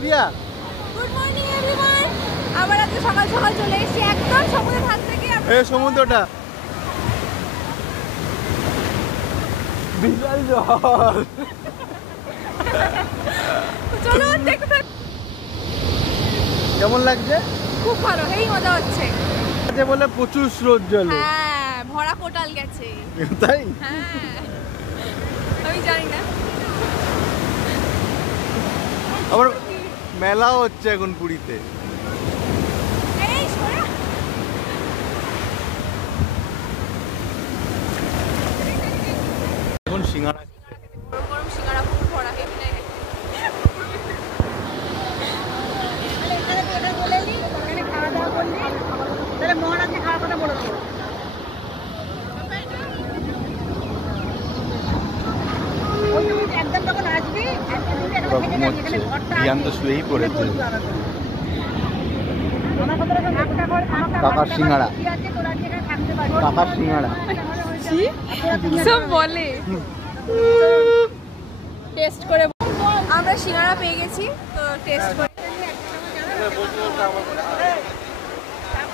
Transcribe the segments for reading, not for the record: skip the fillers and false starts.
দিয়া good morning everyone. আমরা আজ সকাল সকাল চলে এসেছি একদম সমুদ্রের ধার থেকে। এই সমুদ্রটা বিশাল জল। চলো দেখতে। কেমন লাগছে? খুব ভালো, এই মজা হচ্ছে। আজকে বলে প্রচুর স্রোত জলে। হ্যাঁ, ভরা কোটাল গেছে। তাই? হ্যাঁ, আমি জানি না। আবার মেলাও হচ্ছে এখন পুরীতে। এই সোনা এখন সিঙ্গাড়া গরম গরম সিঙ্গাড়া পুরো ভরা হেভি লাগে। এখানে বলে নি, ওখানে খাওয়া দাওয়া করলি, তাহলে মহারাজকে খাওয়ার কথা বলে দেবো। একদম তখন আসবি, রিয়ান তো শুয়েই পড়েছে। কাকার সিঙ্গাড়া, কাকার সিঙ্গাড়া সব বলে। টেস্ট করে আমরা সিঙ্গাড়া পেয়ে গেছি, তো টেস্ট করে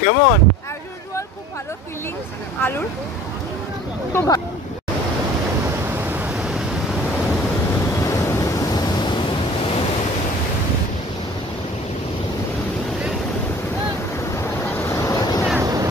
কেমন? অ্যাজ ইউজুয়াল খুব ভালো ফিলিংস আলুর, খুব ভালো।